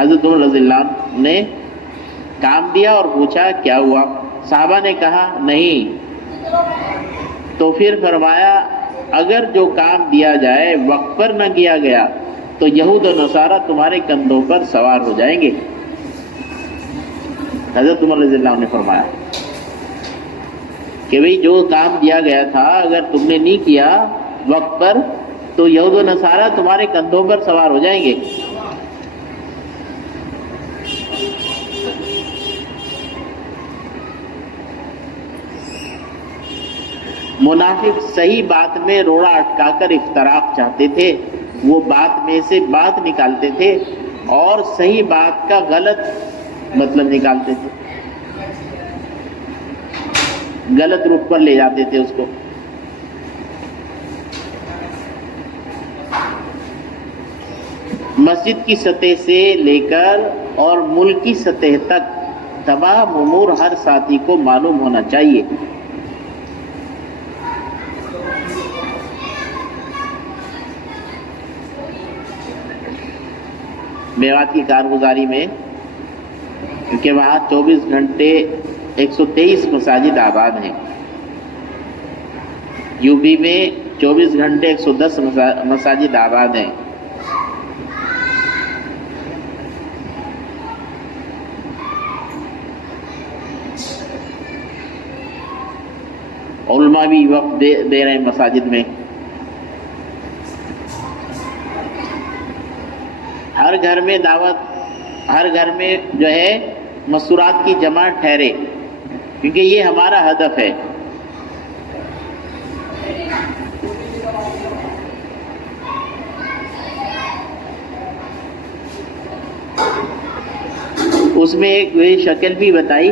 حضرت عمر رضی اللہ عنہ نے کام دیا اور پوچھا کیا ہوا؟ صحابہ نے کہا نہیں. تو پھر فرمایا اگر جو کام دیا جائے وقت پر نہ کیا گیا تو یہود و نصارہ تمہارے کندھوں پر سوار ہو جائیں گے. حضرت عمر رضی اللہ عنہ نے فرمایا کہ بھئی جو کام دیا گیا تھا اگر تم نے نہیں کیا وقت پر تو یہود و نصارہ تمہارے کندھوں پر سوار ہو جائیں گے. منافق صحیح بات میں روڑا اٹکا کر افتراق چاہتے تھے، وہ بات میں سے بات نکالتے تھے اور صحیح بات کا غلط مطلب نکالتے تھے، غلط رخ پر لے جاتے تھے اس کو. مسجد کی سطح سے لے کر اور ملک کی سطح تک تمام امور ہر ساتھی کو معلوم ہونا چاہیے. میوات کی کارگزاری میں کیونکہ وہاں 24 گھنٹے 123 مساجد آباد ہیں، یو پی میں 24 گھنٹے 110 مساجد آباد ہیں. علماء بھی وقت دے رہے ہیں مساجد میں. ہر گھر میں دعوت، ہر گھر میں جو ہے مسورات کی جماعت ٹھہرے، کیونکہ یہ ہمارا ہدف ہے. اس میں ایک شکل بھی بتائی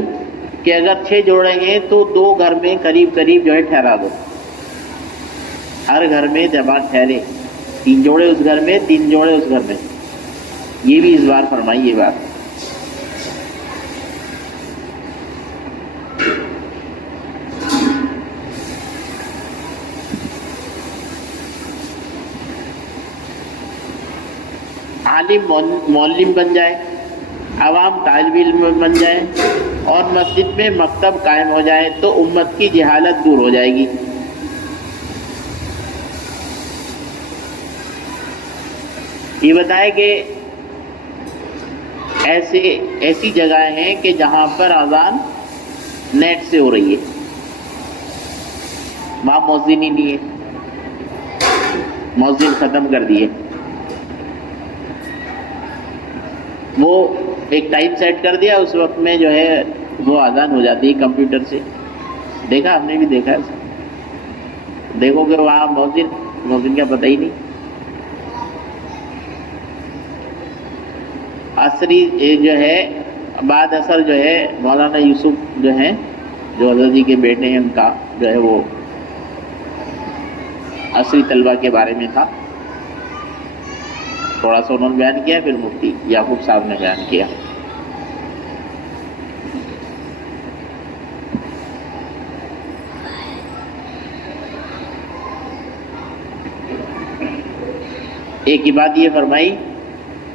کہ اگر 6 جوڑے ہیں تو 2 گھر میں قریب قریب جو ہے ٹھہرا دو، ہر گھر میں جماعت ٹھہرے، 3 جوڑے اس گھر میں، 3 جوڑے اس گھر میں. یہ بھی اس بار فرمائی یہ بات. عالم معلم بن جائے، عوام طالب علم بن جائے اور مسجد میں مکتب قائم ہو جائے تو امت کی جہالت دور ہو جائے گی. یہ بتائے کہ ایسی جگہیں ہیں کہ جہاں پر اذان نیٹ سے ہو رہی ہے، وہاں مؤذن ہی نہیں ہے، مؤذن ختم کر دیے. وہ ایک ٹائم سیٹ کر دیا، اس وقت میں جو ہے وہ اذان ہو جاتی ہے کمپیوٹر سے. دیکھا، ہم نے بھی دیکھا ہے. دیکھو کہ وہاں مؤذن کا پتہ ہی نہیں. عصری جو ہے بعد اثر جو ہے مولانا یوسف جو ہیں، جو حضرت جی کے بیٹے ہیں، ان کا جو ہے وہ عصری طلبہ کے بارے میں تھا. تھوڑا سا انہوں نے بیان کیا، پھر مفتی یعقوب صاحب نے بیان کیا. ایک ہی بات یہ فرمائی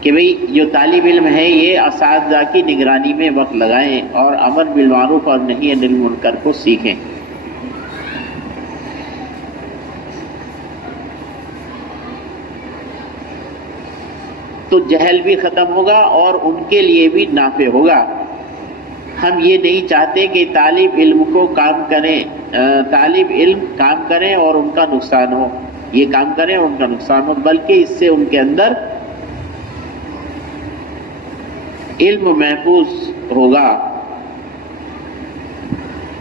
کہ بھئی جو طالب علم ہے یہ اساتذہ کی نگرانی میں وقت لگائیں اور امر بالمعروف اور نہی عن المنکر کو سیکھیں. تو جہل بھی ختم ہوگا اور ان کے لیے بھی نافع ہوگا. ہم یہ نہیں چاہتے کہ طالب علم کام کریں اور ان کا نقصان ہو، یہ کام کریں اور ان کا نقصان ہو، بلکہ اس سے ان کے اندر علم محفوظ ہوگا.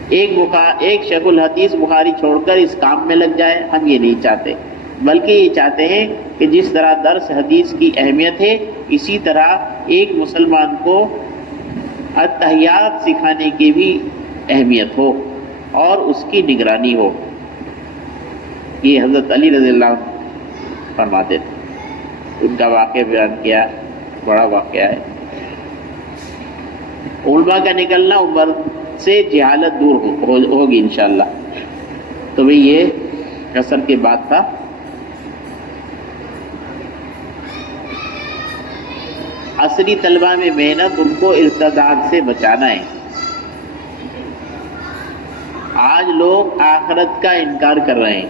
ایک شیخ الحدیث بخاری چھوڑ کر اس کام میں لگ جائے، ہم یہ نہیں چاہتے، بلکہ یہ چاہتے ہیں کہ جس طرح درس حدیث کی اہمیت ہے اسی طرح ایک مسلمان کو التحیات سکھانے کی بھی اہمیت ہو اور اس کی نگرانی ہو. یہ حضرت علی رضی اللہ عنہ فرماتے تھے. ان کا واقعہ بیان کیا، بڑا واقعہ ہے. علماء کا نکلنا عمر سے جہالت دور ہوگی انشاءاللہ. تو بھئی یہ عصر کے بعد تھا. عصری طلبہ میں محنت، ان کو ارتداد سے بچانا ہے۔ آج لوگ آخرت کا انکار کر رہے ہیں۔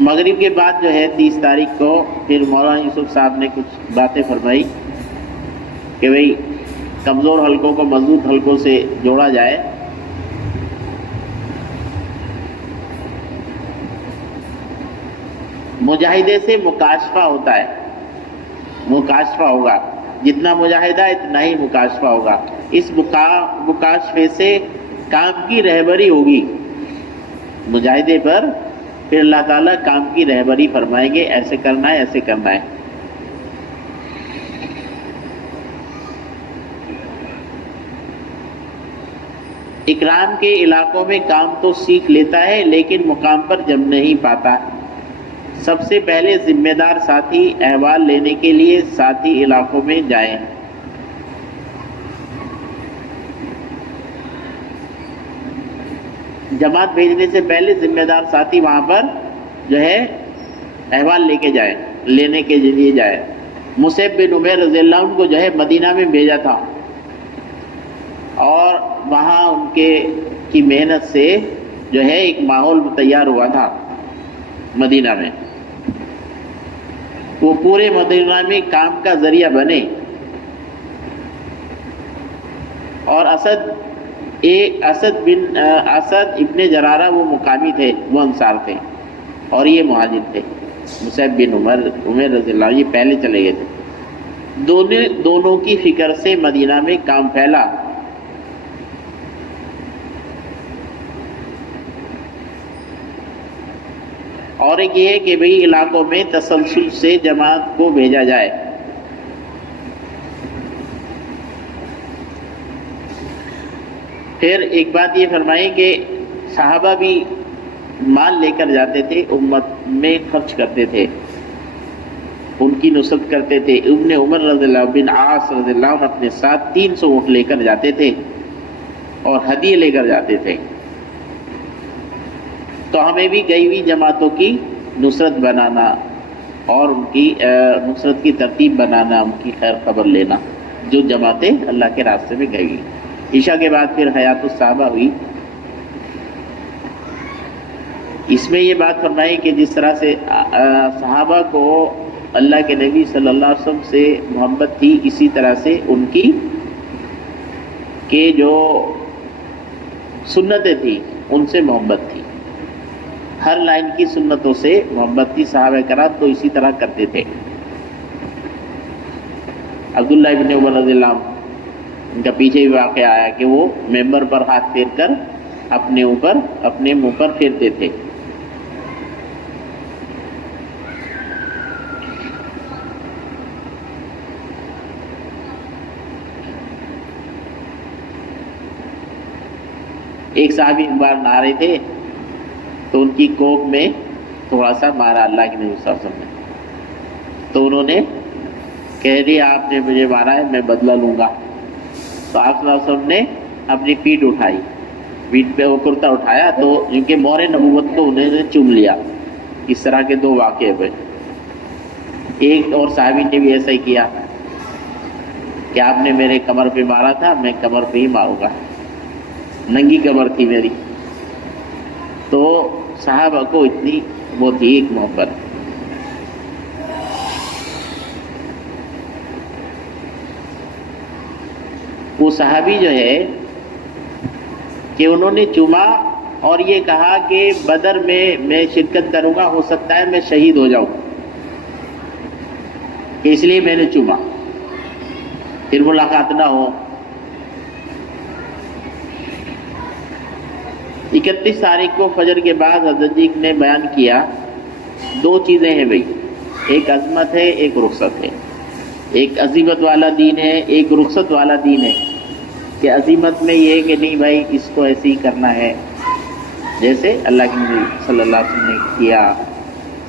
مغرب کے بعد جو ہے 30 تاریخ کو پھر مولانا یوسف صاحب نے کچھ باتیں فرمائی کہ بھئی کمزور حلقوں کو مضبوط حلقوں سے جوڑا جائے۔ مجاہدے سے مکاشفہ ہوتا ہے، مکاشفہ ہوگا، جتنا مجاہدہ اتنا ہی مکاشفہ ہوگا۔ اس مکاشفے سے کام کی رہبری ہوگی مجاہدے پر، پھر اللہ تعالیٰ کام کی رہبری فرمائیں گے، ایسے کرنا ہے، ایسے کرنا ہے۔ اکرام کے علاقوں میں کام تو سیکھ لیتا ہے لیکن مقام پر جم نہیں پاتا۔ سب سے پہلے ذمہ دار ساتھی احوال لینے کے لیے ساتھی علاقوں میں جائیں۔ جماعت بھیجنے سے پہلے ذمہ دار ساتھی وہاں پر جو ہے احوال لے کے جائیں، لینے کے لیے جائیں۔ مصعب بن عمیر رضی اللہ عنہ کو جو ہے مدینہ میں بھیجا تھا، اور وہاں ان کی محنت سے جو ہے ایک ماحول تیار ہوا تھا مدینہ میں، وہ پورے مدینہ میں کام کا ذریعہ بنے۔ اور اسد ابن جرارہ وہ مقامی تھے، وہ انصار تھے، اور یہ مہاجر تھے۔ مصعب بن عمیر رضی اللہ عنہ یہ پہلے چلے گئے تھے۔ دونوں کی فکر سے مدینہ میں کام پھیلا۔ اور ایک یہ ہے کہ بھئی علاقوں میں تسلسل سے جماعت کو بھیجا جائے۔ پھر ایک بات یہ فرمائیں کہ صحابہ بھی مال لے کر جاتے تھے، امت میں خرچ کرتے تھے، ان کی نصرت کرتے تھے۔ ابن عمر رضی اللہ بن عاص رضی اللہ عنہ اپنے ساتھ 300 اونٹ لے کر جاتے تھے اور ہدیے لے کر جاتے تھے۔ تو ہمیں بھی گئی ہوئی جماعتوں کی نصرت بنانا اور ان کی نصرت کی ترتیب بنانا، ان کی خیر خبر لینا، جو جماعتیں اللہ کے راستے میں گئی ہوئی۔ عشاء کے بعد پھر حیات الصحابہ ہوئی۔ اس میں یہ بات فرمائی کہ جس طرح سے صحابہ کو اللہ کے نبی صلی اللہ علیہ وسلم سے محبت تھی، اسی طرح سے ان کی کہ جو سنتیں تھیں ان سے محبت تھی، ہر لائن کی سنتوں سے محبت تھی۔ صحابہ کرام تو اسی طرح کرتے تھے۔ عبداللہ ابن عمر رضی اللہ عنہ، ان کا پیچھے بھی واقعہ آیا کہ وہ ممبر پر ہاتھ پھیر کر اپنے منہ پر پھیرتے تھے۔ ایک صحابی بار نہا رہے تھے تو ان کی کوپ میں تھوڑا سا مارا اللہ کے نبی صلی اللہ علیہ وسلم نے، تو انہوں نے کہہ دیا آپ نے مجھے مارا ہے، میں بدلہ لوں گا۔ تو آپ صلی اللہ علیہ وسلم نے اپنی پیٹھ اٹھائی، پیٹھ پہ وہ کرتا اٹھایا تو ان کے مور نبوت کو انہوں نے چوم لیا۔ اس طرح کے 2 واقعے ہوئے۔ ایک اور صحابی نے بھی ایسا ہی کیا کہ آپ نے میرے کمر پہ مارا تھا، میں کمر پہ ہی ماروں گا، ننگی کمر تھی میری۔ تو صحابہ کو اتنی وہ تھی ایک محبت۔ وہ صحابی جو ہے کہ انہوں نے چوما اور یہ کہا کہ بدر میں شرکت کروں گا، ہو سکتا ہے میں شہید ہو جاؤں، کہ اس لیے میں نے چوما، پھر ملاقات نہ ہو۔ 31 تاریخ کو فجر کے بعد حضرت جی نے بیان کیا 2 چیزیں ہیں بھائی، ایک عظمت ہے، ایک رخصت ہے۔ ایک عظمت والا دین ہے، ایک رخصت والا دین ہے۔ کہ عظمت میں یہ ہے کہ نہیں بھائی اس کو ایسے ہی کرنا ہے جیسے اللہ کے نبی صلی اللہ علیہ وسلم نے کیا،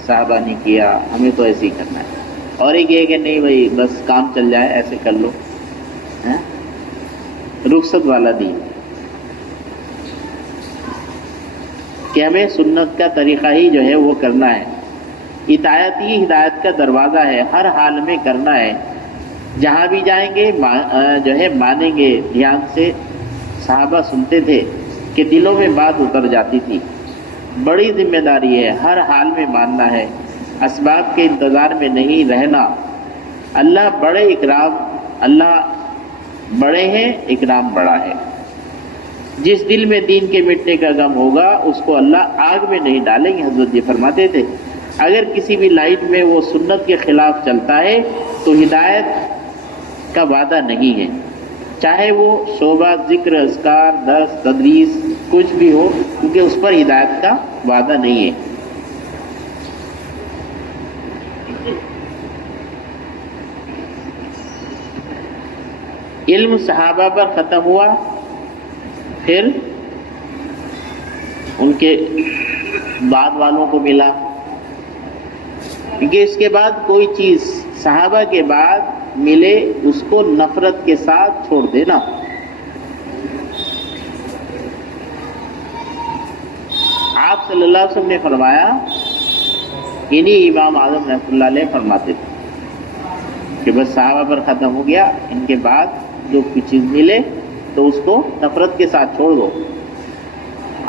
صحابہ نے کیا، ہمیں تو ایسے ہی کرنا ہے۔ اور ایک یہ کہ نہیں بھائی بس کام چل جائے ایسے کر لو، رخصت والا دین کہ ہمیں سنت کا طریقہ ہی جو ہے وہ کرنا ہے. اطاعت ہی ہدایت کا دروازہ ہے، ہر حال میں کرنا ہے. جہاں بھی جائیں گے جو ہے مانیں گے. دھیان سے صحابہ سنتے تھے کہ دلوں میں بات اتر جاتی تھی. بڑی ذمہ داری ہے، ہر حال میں ماننا ہے، اسباب کے انتظار میں نہیں رہنا. اللہ بڑے ہیں، اکرام بڑا ہے. جس دل میں دین کے مٹنے کا غم ہوگا اس کو اللہ آگ میں نہیں ڈالیں گے. حضرت یہ فرماتے تھے اگر کسی بھی لائن میں وہ سنت کے خلاف چلتا ہے تو ہدایت کا وعدہ نہیں ہے، چاہے وہ شعبہ ذکر، اذکار، درس، تدریس کچھ بھی ہو، کیونکہ اس پر ہدایت کا وعدہ نہیں ہے. علم صحابہ پر ختم ہوا، پھر ان کے بعد والوں کو ملا، کیونکہ اس کے بعد کوئی چیز صحابہ کے بعد ملے اس کو نفرت کے ساتھ چھوڑ دینا. آپ صلی اللہ علیہ وسلم نے فرمایا، انہی امام اعظم رحمۃ اللہ علیہ فرماتے تھے کہ بس صحابہ پر ختم ہو گیا، ان کے بعد جو کوئی چیز ملے تو اس کو نفرت کے ساتھ چھوڑ دو.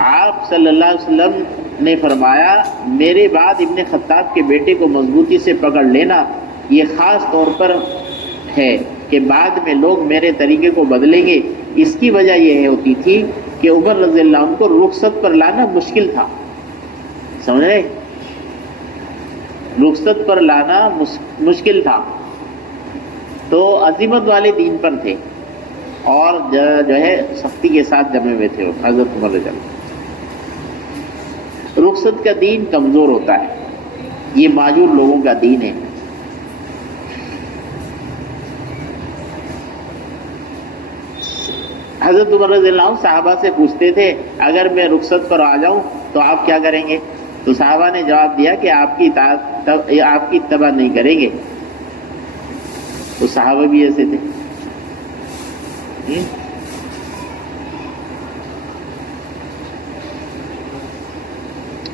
آپ صلی اللہ علیہ وسلم نے فرمایا میرے بعد ابن خطاب کے بیٹے کو مضبوطی سے پکڑ لینا. یہ خاص طور پر ہے کہ بعد میں لوگ میرے طریقے کو بدلیں گے. اس کی وجہ یہ ہوتی تھی کہ عمر رضی اللہ عنہ کو رخصت پر لانا مشکل تھا. سمجھ رہے؟ رخصت پر لانا مشکل تھا، تو عزیمت والے دین پر تھے اور جو ہے سختی کے ساتھ جمے ہوئے تھے حضرت عمر رضی اللہ. رخصت کا دین کمزور ہوتا ہے، یہ معذور لوگوں کا دین ہے. حضرت عمر رضی اللہ عنہ صحابہ سے پوچھتے تھے اگر میں رخصت پر آ جاؤں تو آپ کیا کریں گے؟ تو صحابہ نے جواب دیا کہ آپ کی اتباع نہیں کریں گے. تو صحابہ بھی ایسے تھے.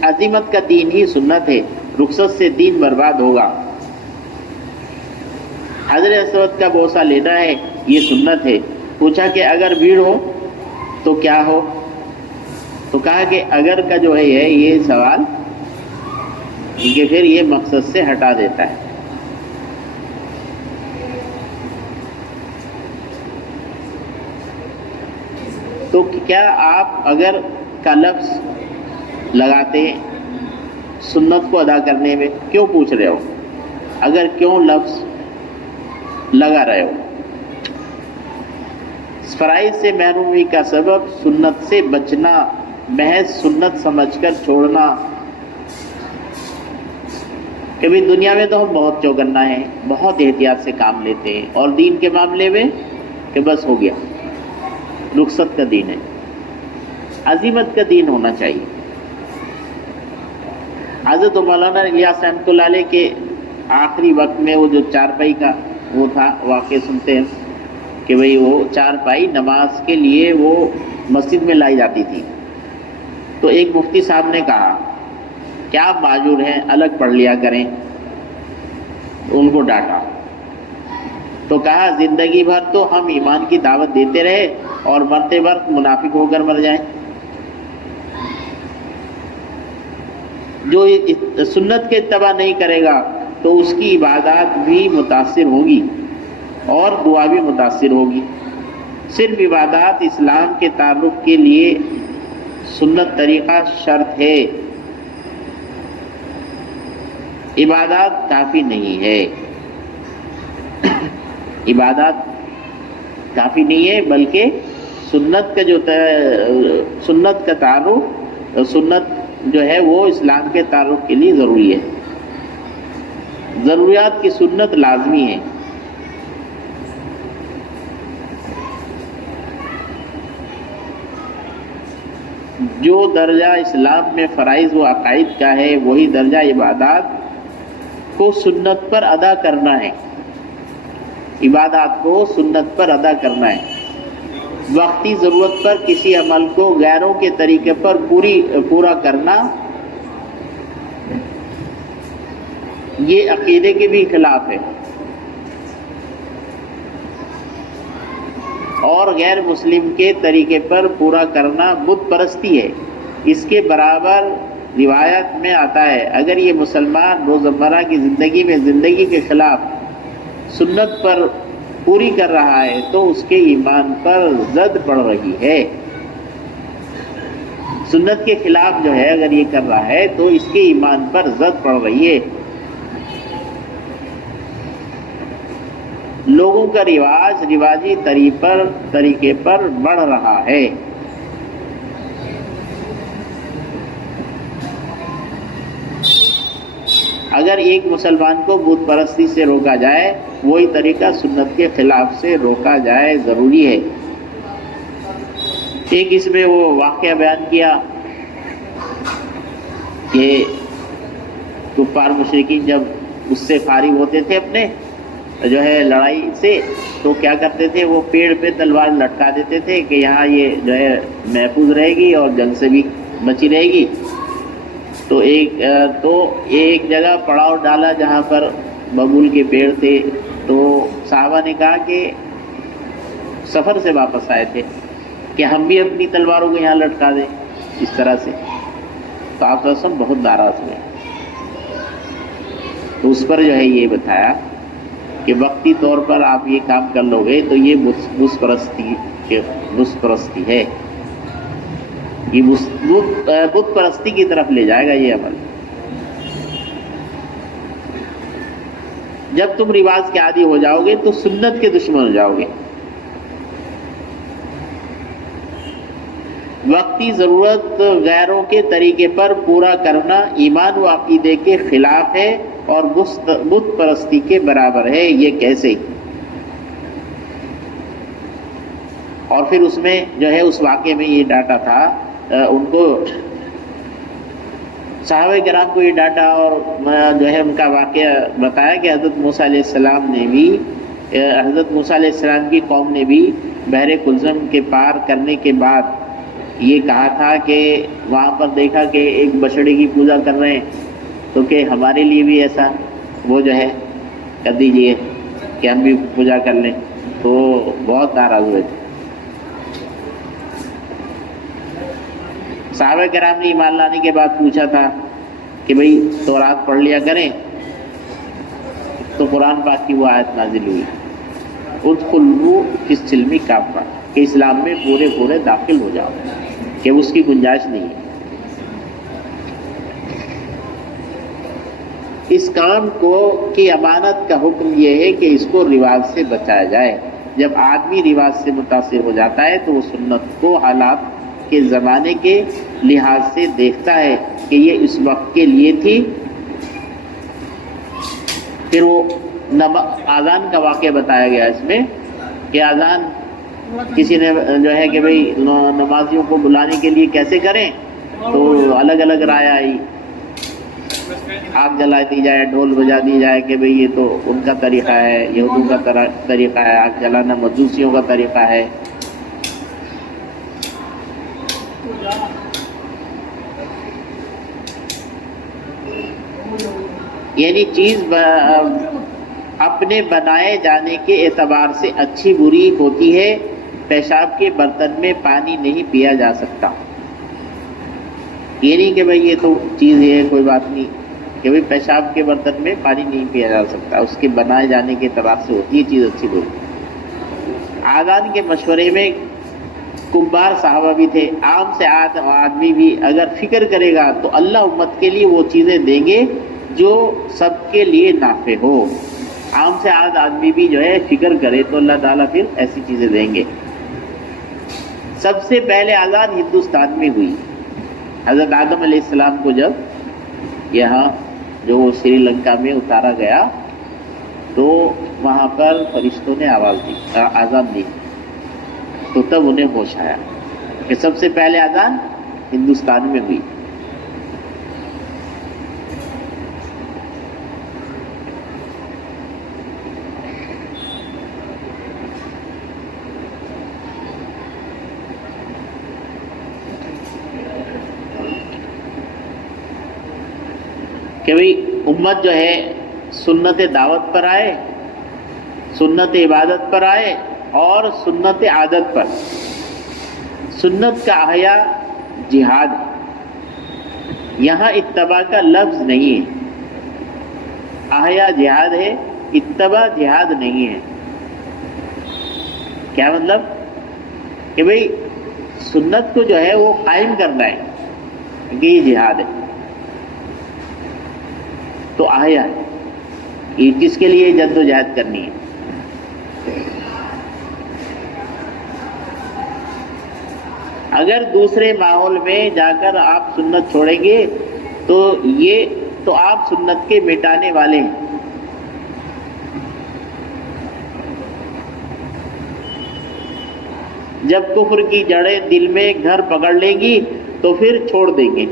عزیمت کا دین ہی سنت ہے، رخصت سے دین برباد ہوگا. حضر اسود کا بوسہ لینا ہے، یہ سنت ہے. پوچھا کہ اگر بھیڑ ہو تو کیا ہو؟ تو کہا کہ اگر کا جو ہے یہ سوال کہ پھر یہ مقصد سے ہٹا دیتا ہے. تو کیا آپ اگر کا لفظ لگاتے ہیں سنت کو ادا کرنے میں؟ کیوں پوچھ رہے ہو؟ اگر کیوں لفظ لگا رہے ہو؟ فرائض سے محرومی کا سبب سنت سے بچنا، محض سنت سمجھ کر چھوڑنا. کبھی دنیا میں تو ہم بہت چوکنا ہے، بہت احتیاط سے کام لیتے ہیں، اور دین کے معاملے میں کہ بس ہو گیا. رخصت کا دین ہے، عزیمت کا دین ہونا چاہیے. حضرت مولانا الیاس رحمۃ اللہ علیہ کے آخری وقت میں وہ جو چارپائی کا وہ تھا واقعہ سنتے ہیں کہ بھئی وہ چارپائی نماز کے لیے وہ مسجد میں لائی جاتی تھی. تو ایک مفتی صاحب نے کہا کہ آپ معذور ہیں، الگ پڑھ لیا کریں. ان کو ڈانٹا تو کہا زندگی بھر تو ہم ایمان کی دعوت دیتے رہے اور مرتے وقت منافق ہو کر مر جائیں. جو سنت کے اتباع نہیں کرے گا تو اس کی عبادات بھی متاثر ہوگی اور دعا بھی متاثر ہوگی. صرف عبادات اسلام کے تعارف کے لیے سنت طریقہ شرط ہے، عبادات کافی نہیں ہے. عبادات کافی نہیں ہے بلکہ سنت کا جو سنت کا تعارف، سنت جو ہے وہ اسلام کے تعارف کے لیے ضروری ہے. ضروریات کی سنت لازمی ہے. جو درجہ اسلام میں فرائض و عقائد کا ہے وہی درجہ عبادات کو سنت پر ادا کرنا ہے. عبادات کو سنت پر ادا کرنا ہے. وقتی ضرورت پر کسی عمل کو غیروں کے طریقے پر پورا کرنا یہ عقیدے کے بھی خلاف ہے، اور غیر مسلم کے طریقے پر پورا کرنا بت پرستی ہے۔ اس کے برابر روایت میں آتا ہے اگر یہ مسلمان روزمرہ کی زندگی کے خلاف سنت پر پوری کر رہا ہے تو اس کے ایمان پر زد پڑ رہی ہے۔ سنت کے خلاف جو ہے اگر یہ کر رہا ہے تو اس کے ایمان پر زد پڑ رہی ہے۔ لوگوں کا رواجی طریقے پر بڑھ رہا ہے۔ اگر ایک مسلمان کو بت پرستی سے روکا جائے وہی طریقہ سنت کے خلاف سے روکا جائے ضروری ہے۔ ایک اس میں وہ واقعہ بیان کیا کہ کفار مشرکین جب اس سے فارغ ہوتے تھے اپنے جو ہے لڑائی سے تو کیا کرتے تھے، وہ پیڑ پہ تلوار لٹکا دیتے تھے کہ یہاں یہ جو ہے محفوظ رہے گی اور جنگ سے بھی بچی رہے گی۔ تو ایک جگہ پڑاؤ ڈالا جہاں پر ببول کے پیڑ تھے، تو صحابہ نے کہا کہ سفر سے واپس آئے تھے کہ ہم بھی اپنی تلواروں کو یہاں لٹکا دیں اس طرح سے۔ تو آپ بہت ناراض ہوئے، تو اس پر جو ہے یہ بتایا کہ وقتی طور پر آپ یہ کام کر لو گے تو یہ بت پرستی ہے، یہ بت پرستی کی طرف لے جائے گا یہ عمل۔ جب تم رواج کے عادی ہو جاؤ گے تو سنت کے دشمن ہو جاؤ گے۔ وقتی ضرورت غیروں کے طریقے پر پورا کرنا ایمان و عقیدے کے خلاف ہے اور بت پرستی کے برابر ہے۔ یہ کیسے؟ اور پھر اس میں جو ہے اس واقعے میں یہ ڈاٹا تھا، ان کو صحابہ کرام کو یہ ڈاٹا اور جو ہے ان کا واقعہ بتایا کہ حضرت موسیٰ علیہ السلام کی قوم نے بھی بحر کلزم کے پار کرنے کے بعد یہ کہا تھا کہ وہاں پر دیکھا کہ ایک بچڑے کی پوجا کر رہے ہیں، تو کہ ہمارے لیے بھی ایسا وہ جو ہے کر دیجئے کہ ہم بھی پوجا کر لیں۔ تو بہت ناراض ہوئے تھے۔ صحابہ کرام نے ایمان لانے کے بعد پوچھا تھا کہ بھئی تورات پڑھ لیا کریں، تو قرآن پاک کی وہ آیت نازل ہوئی ادخلوا فی السلم کافہ، کہ اسلام میں پورے داخل ہو جاؤ، کہ اس کی گنجائش نہیں ہے۔ اس کام کی امانت کا حکم یہ ہے کہ اس کو رواج سے بچایا جائے۔ جب آدمی رواج سے متاثر ہو جاتا ہے تو وہ سنت کو حالات کے زمانے کے لحاظ سے دیکھتا ہے کہ یہ اس وقت کے لیے تھی۔ پھر وہ اذان کا واقعہ بتایا گیا اس میں کہ اذان کسی نے جو ہے کہ بھئی نمازیوں کو بلانے کے لیے کیسے کریں، تو الگ الگ رائے آئی، آگ جلا دی جائے، ڈھول بجا دی جائے کہ بھئی یہ تو ان کا طریقہ ہے، یہودوں کا طریقہ ہے، آگ جلانا مجوسیوں کا طریقہ ہے۔ یعنی چیز اپنے بنائے جانے کے اعتبار سے اچھی بری ہوتی ہے۔ پیشاب کے برتن میں پانی نہیں پیا جا سکتا، یہ نہیں کہ بھئی یہ تو چیز ہے کوئی بات نہیں، کہ بھئی پیشاب کے برتن میں پانی نہیں پیا جا سکتا، اس کے بنائے جانے کے اعتبار سے ہوتی ہے چیز اچھی بری۔ آذان کے مشورے میں کبار صحابہ بھی تھے، عام سے آدمی بھی اگر فکر کرے گا تو اللہ امت کے لیے وہ چیزیں دیں گے جو سب کے لیے نافع ہو۔ عام سے آدمی بھی جو ہے فکر کرے تو اللہ تعالیٰ پھر ایسی چیزیں دیں گے۔ سب سے پہلے اذان ہندوستان میں ہوئی۔ حضرت آدم علیہ السلام کو جب یہاں جو سری لنکا میں اتارا گیا تو وہاں پر فرشتوں نے اذان دی، تو تب انہیں ہوش آیا کہ سب سے پہلے اذان ہندوستان میں ہوئی۔ کہ بھئی امت جو ہے سنت دعوت پر آئے، سنت عبادت پر آئے اور سنت عادت پر۔ سنت کا احیاء جہاد ہے، یہاں اتباع کا لفظ نہیں ہے۔ احیاء جہاد ہے، اتباع جہاد نہیں ہے۔ کیا مطلب؟ کہ بھئی سنت کو جو ہے وہ قائم کرنا ہے، کہ یہ جہاد ہے تو احیاء ہے، یہ کس کے لیے جد و جہد کرنی ہے۔ اگر دوسرے ماحول میں جا کر آپ سنت چھوڑیں گے تو یہ تو آپ سنت کے مٹانے والے ہیں۔ جب کفر کی جڑیں دل میں گھر پکڑ لیں گی تو پھر چھوڑ دیں گے،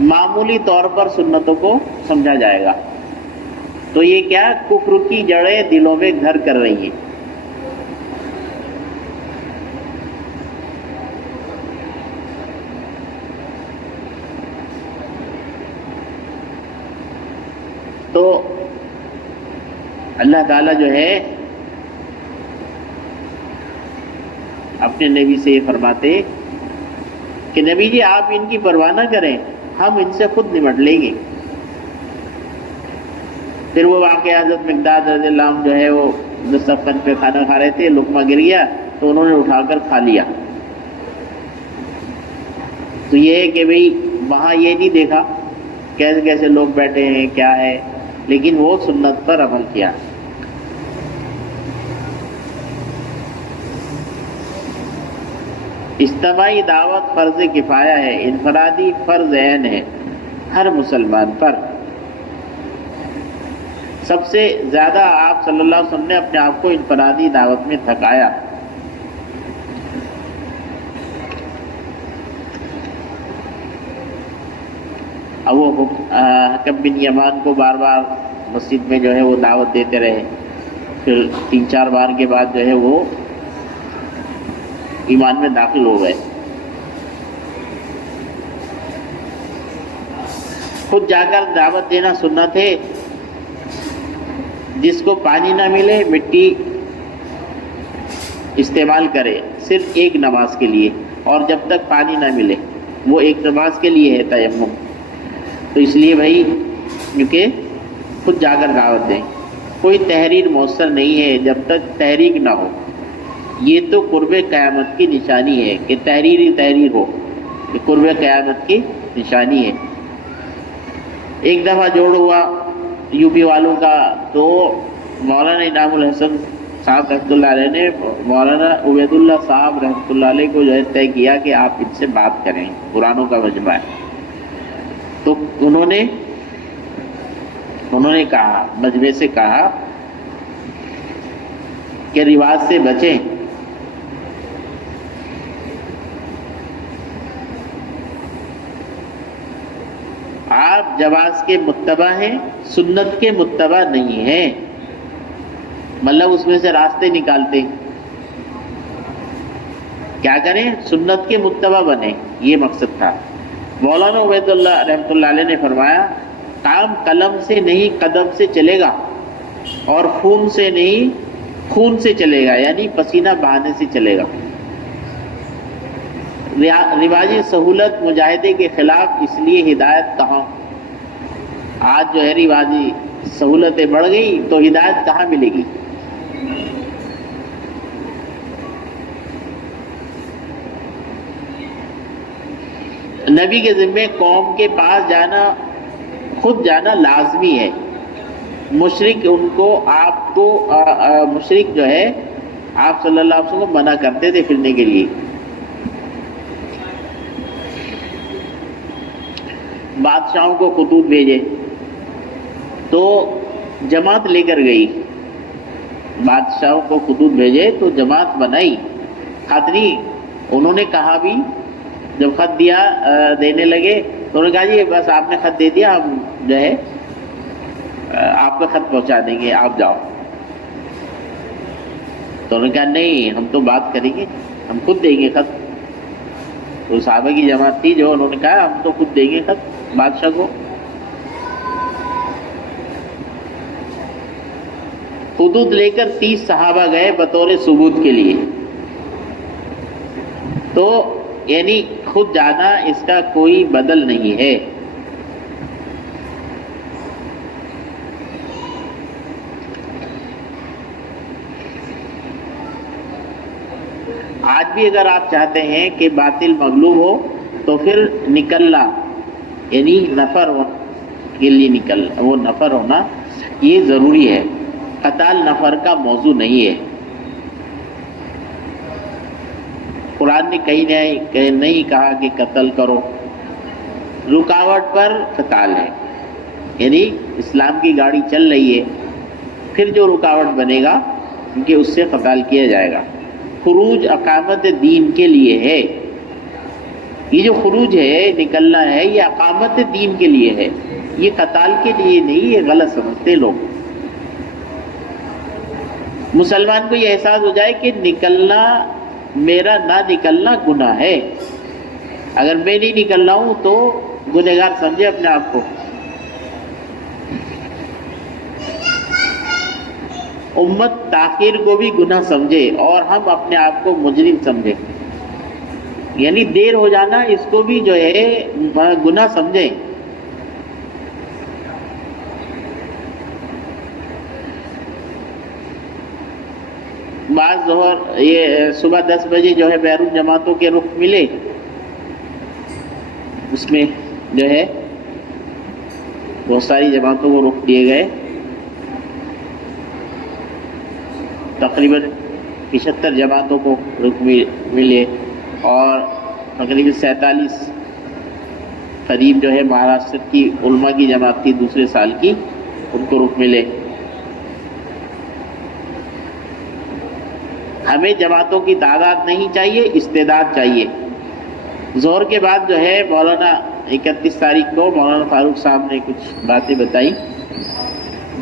معمولی طور پر سنتوں کو سمجھا جائے گا، تو یہ کیا کفر کی جڑیں دلوں میں گھر کر رہی ہیں۔ تو اللہ تعالیٰ جو ہے اپنے نبی سے یہ فرماتے کہ نبی جی آپ ان کی پرواہ نہ کریں، ہم ان سے خود نمٹ لیں گے۔ پھر وہ واقعہ حضرت مقداد رضی اللہ عنہ جو ہے وہ دسترخوان پہ کھانا کھا رہے تھے، لقمہ گر گیا تو انہوں نے اٹھا کر کھا لیا۔ تو یہ ہے کہ بھئی وہاں یہ نہیں دیکھا کیسے کیسے لوگ بیٹھے ہیں کیا ہے، لیکن وہ سنت پر عمل کیا۔ اجتماعی دعوت فرض کفایہ ہے، انفرادی فرض عین ہے ہر مسلمان پر۔ سب سے زیادہ آپ صلی اللہ علیہ وسلم نے اپنے آپ کو انفرادی دعوت میں تھکایا۔ اب وہ حکم بن یمان کو بار بار مسجد میں جو ہے وہ دعوت دیتے رہے، پھر 3-4 بار کے بعد جو ہے وہ ایمان میں داخل ہو گئے۔ خود جا کر دعوت دینا سنت ہے۔ جس کو پانی نہ ملے مٹی استعمال کرے، صرف ایک نماز کے لیے، اور جب تک پانی نہ ملے وہ ایک نماز کے لیے ہے تیمم۔ تو اس لیے بھائی کیونکہ خود جا کر دعوت دیں۔ کوئی تحریر مؤثر نہیں ہے جب تک تحریک نہ ہو۔ یہ تو قرب قیامت کی نشانی ہے کہ تحریر ہی تحریر ہو، یہ قرب قیامت کی نشانی ہے۔ ایک دفعہ جوڑ ہوا یو پی والوں کا، تو مولانا انعام الحسن صاحب رحمۃ اللہ علیہ نے مولانا عبید اللہ صاحب رحمۃ اللہ علیہ کو جو ہے طے کیا کہ آپ ان سے بات کریں، قرآنوں کا مجمع ہے۔ تو انہوں نے کہا، مجمع سے کہا کہ رواج سے بچیں، آپ جواز کے متبع ہیں، سنت کے متبع نہیں ہیں۔ مطلب اس میں سے راستے نکالتے، کیا کریں؟ سنت کے متبع بنیں، یہ مقصد تھا۔ مولانا عبید اللہ رحمۃ اللہ علیہ نے فرمایا کام قلم سے نہیں قدم سے چلے گا، اور خون سے نہیں خون سے چلے گا، یعنی پسینہ بہانے سے چلے گا۔ رواجی سہولت مجاہدے کے خلاف، اس لیے ہدایت کہاں؟ آج جو ہے رواجی سہولتیں بڑھ گئی تو ہدایت کہاں ملے گی؟ نبی کے ذمے قوم کے پاس جانا، خود جانا لازمی ہے۔ مشرک ان کو آپ کو مشرک جو ہے آپ صلی اللہ علیہ وسلم کو منع کرتے تھے پھرنے کے لیے۔ بادشاہوں کو خطوط بھیجے تو جماعت لے کر گئی، بادشاہوں کو خطوط بھیجے تو جماعت بنائی، خط نہیں۔ انہوں نے کہا بھی، جب خط دیا دینے لگے تو انہوں نے کہا جی بس آپ نے خط دے دیا، ہم جو ہے آپ کا خط پہنچا دیں گے، آپ جاؤ۔ تو انہوں نے کہا نہیں، ہم تو بات کریں گے، ہم خود دیں گے خط۔ تو صحابہ کی جماعت تھی جو انہوں نے کہا ہم تو خود دیں گے خط بادشاہ کو۔ حدود لے کر 30 صحابہ گئے بطور ثبوت کے لیے. تو یعنی خود جانا اس کا کوئی بدل نہیں ہے. آج بھی اگر آپ چاہتے ہیں کہ باطل مغلوب ہو تو پھر نکلنا یعنی نفر کے لیے نکلنا، وہ نفر ہونا یہ ضروری ہے. قتال نفر کا موضوع نہیں ہے. قرآن نے کہیں نہیں کہا کہ قتل کرو. رکاوٹ پر قتال ہے، یعنی اسلام کی گاڑی چل رہی ہے، پھر جو رکاوٹ بنے گا کیونکہ اس سے قتال کیا جائے گا. خروج اقامت دین کے لیے ہے. یہ جو خروج ہے، نکلنا ہے، یہ اقامت دین کے لیے ہے، یہ قتال کے لیے نہیں. یہ غلط سمجھتے لوگ. مسلمان کو یہ احساس ہو جائے کہ نکلنا، میرا نہ نکلنا گناہ ہے. اگر میں نہیں نکل رہا ہوں تو گنہگار سمجھے اپنے آپ کو. امت تاخیر کو بھی گناہ سمجھے اور ہم اپنے آپ کو مجرم سمجھے، یعنی دیر ہو جانا اس کو بھی جو ہے گناہ سمجھیں. بعض ظہر یہ صبح 10 بجے جو ہے بیرون جماعتوں کے رخ ملے، اس میں جو ہے بہت ساری جماعتوں کو رخ دیے گئے. تقریباً 75 جماعتوں کو رخ ملے اور تقریباً 47 قریب جو ہے مہاراشٹر کی علماء کی جماعت تھی دوسرے سال کی، ان کو رخ ملے. ہمیں جماعتوں کی تعداد نہیں چاہیے، استعداد چاہیے. ظہر کے بعد جو ہے مولانا 31 تاریخ کو مولانا فاروق صاحب نے کچھ باتیں بتائی.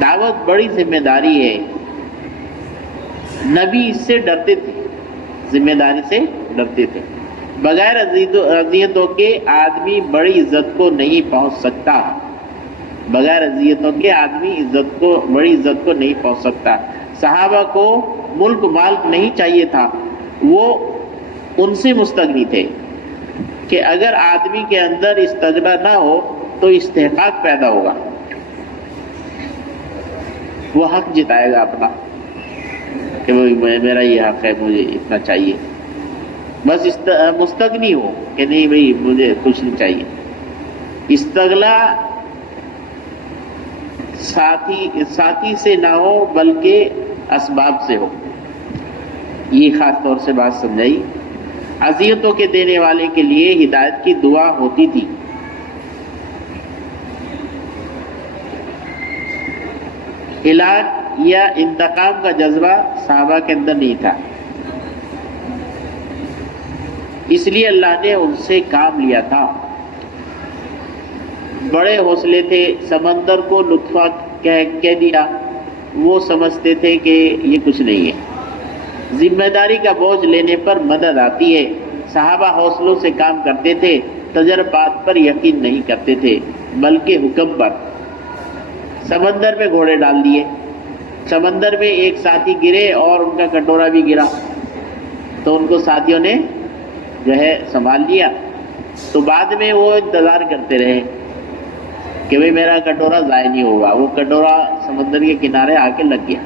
دعوت بڑی ذمہ داری ہے. نبی اس سے ڈرتے تھے، ذمہ داری سے ڈرتے تھے. بغیر اذیتوں کے آدمی بڑی عزت کو نہیں پہنچ سکتا. بغیر اذیتوں کے آدمی بڑی عزت کو نہیں پہنچ سکتا. صحابہ کو ملک مال نہیں چاہیے تھا، وہ ان سے مستغنی تھے کہ اگر آدمی کے اندر استغنا نہ ہو تو استحقاق پیدا ہوگا، وہ حق جتائے گا اپنا کہ میرا یہ حق ہے، مجھے اتنا چاہیے. بس مستغنی ہو کہ نہیں بھائی مجھے کچھ نہیں چاہیے. استغنا ساتھی سے نہ ہو بلکہ اسباب سے ہو. یہ خاص طور سے بات سمجھائی. اذیتوں کے دینے والے کے لیے ہدایت کی دعا ہوتی تھی. علاج یا انتقام کا جذبہ صحابہ کے اندر نہیں تھا، اس لیے اللہ نے ان سے کام لیا تھا. بڑے حوصلے تھے. سمندر کو لطفہ کہہ دیا، وہ سمجھتے تھے کہ یہ کچھ نہیں ہے. ذمہ داری کا بوجھ لینے پر مدد آتی ہے. صحابہ حوصلوں سے کام کرتے تھے، تجربات پر یقین نہیں کرتے تھے بلکہ حکم پر. سمندر میں گھوڑے ڈال دیے. سمندر میں ایک ساتھی گرے اور ان کا کٹورا بھی گرا تو ان کو ساتھیوں نے جو ہے سنبھال لیا. تو بعد میں وہ انتظار کرتے رہے کہ بھئی میرا کٹورا ضائع نہیں ہوگا. وہ کٹورا سمندر کے کنارے آ کے لگ گیا.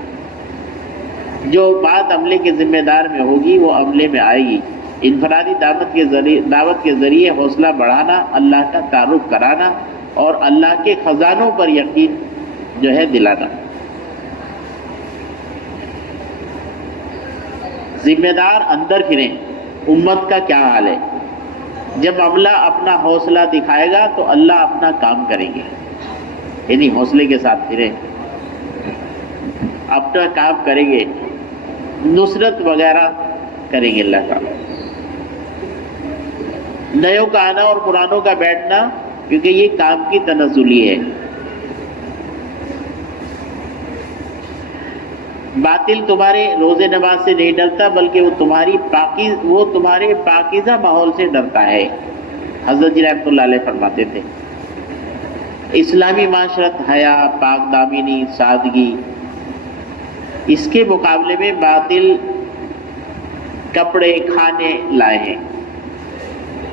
جو بات عملے کے ذمہ دار میں ہوگی وہ عملے میں آئے گی. انفرادی دعوت کے ذریعے حوصلہ بڑھانا، اللہ کا تعارف کرانا اور اللہ کے خزانوں پر یقین جو ہے دلانا. ذمہ دار اندر پھریں، امت کا کیا حال ہے. جب عملہ اپنا حوصلہ دکھائے گا تو اللہ اپنا کام کریں گے. یعنی حوصلے کے ساتھ پھریں، اپنا کام کریں گے، نصرت وغیرہ کریں گے اللہ تعالیٰ. نیوں کا آنا اور پرانوں کا بیٹھنا، کیونکہ یہ کام کی تنزلی ہے. باطل تمہارے روزے نماز سے نہیں ڈرتا بلکہ وہ تمہارے پاکیزہ ماحول سے ڈرتا ہے. حضرت جی رحمۃ اللہ علیہ فرماتے تھے اسلامی معاشرت حیا، پاک دامنی، سادگی اس کے مقابلے میں باطل کپڑے کھانے لائے ہیں.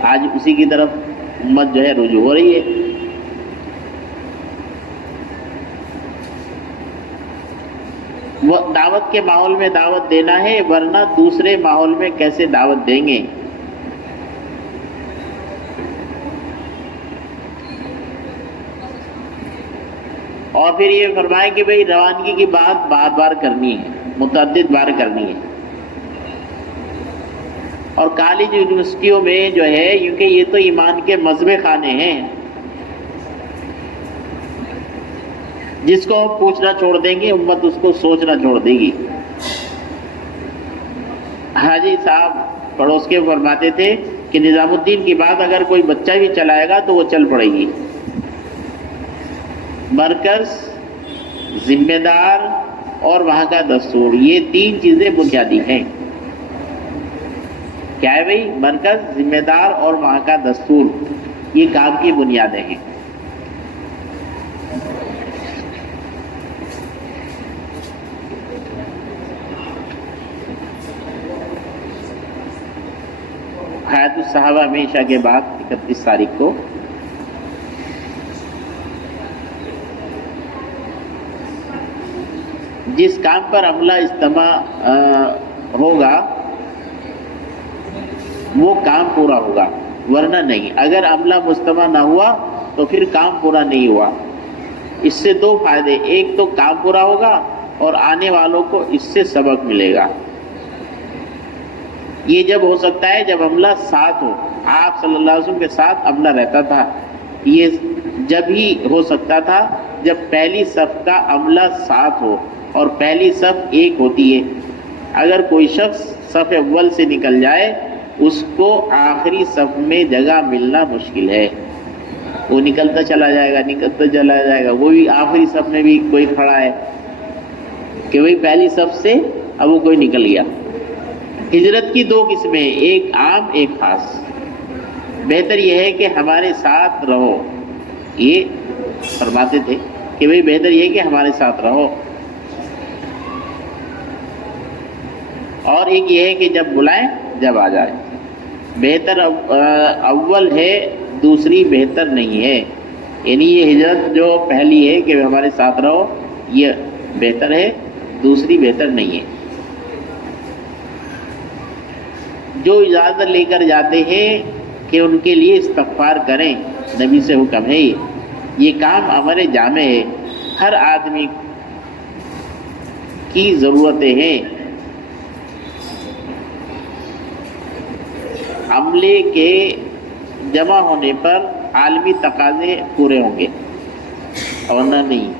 آج اسی کی طرف امت جو ہے رجوع ہو رہی ہے. وہ دعوت کے ماحول میں دعوت دینا ہے، ورنہ دوسرے ماحول میں کیسے دعوت دیں گے؟ اور پھر یہ فرمائے کہ بھئی روانگی کی بات بار بار کرنی ہے، متعدد بار کرنی ہے. اور کالج یونیورسٹیوں میں جو ہے، کیونکہ یہ تو ایمان کے مذبے خانے ہیں، جس کو ہم پوچھنا چھوڑ دیں گے امت اس کو سوچنا چھوڑ دے گی. حاجی صاحب پڑوس کے فرماتے تھے کہ نظام الدین کی بات اگر کوئی بچہ بھی چلائے گا تو وہ چل پڑے گی. مرکز، ذمہ دار اور وہاں کا دستور، یہ تین چیزیں بنیادی ہیں. کیا ہے بھائی؟ مرکز، ذمہ دار اور وہاں کا دستور، یہ کام کی بنیادیں ہیں. حیات الصحابہ میں عشاء کے بعد 31 تاریخ کو جس کام پر عملہ اجتماع ہوگا وہ کام پورا ہوگا، ورنہ نہیں. اگر عملہ مجتمع نہ ہوا تو پھر کام پورا نہیں ہوا. اس سے دو فائدے، ایک تو کام پورا ہوگا اور آنے والوں کو اس سے سبق ملے گا. یہ جب ہو سکتا ہے جب عملہ ساتھ ہو. آپ صلی اللہ علیہ وسلم کے ساتھ عملہ رہتا تھا. یہ جب ہی ہو سکتا تھا جب پہلی صف کا عملہ ساتھ ہو، اور پہلی صف ایک ہوتی ہے. اگر کوئی شخص صف اول سے نکل جائے اس کو آخری صف میں جگہ ملنا مشکل ہے. وہ نکلتا چلا جائے گا، وہ بھی آخری صف میں بھی کوئی کھڑا ہے کہ وہی پہلی صف سے اب وہ کوئی نکل گیا. ہجرت کی دو قسمیں، ایک عام ایک خاص. بہتر یہ ہے کہ ہمارے ساتھ رہو، یہ فرماتے تھے کہ بھئی بہتر یہ ہے کہ ہمارے ساتھ رہو. اور ایک یہ ہے کہ جب بلائیں جب آ جائے. بہتر اول ہے، دوسری بہتر نہیں ہے. یعنی یہ ہجرت جو پہلی ہے کہ ہمارے ساتھ رہو، یہ بہتر ہے، دوسری بہتر نہیں ہے. جو اجازت لے کر جاتے ہیں کہ ان کے لیے استغفار کریں، نبی سے حکم ہے. یہ کام امر جامع ہے، ہر آدمی کی ضرورتیں ہیں. عملے کے جمع ہونے پر عالمی تقاضے پورے ہوں گے، ورنہ نہیں.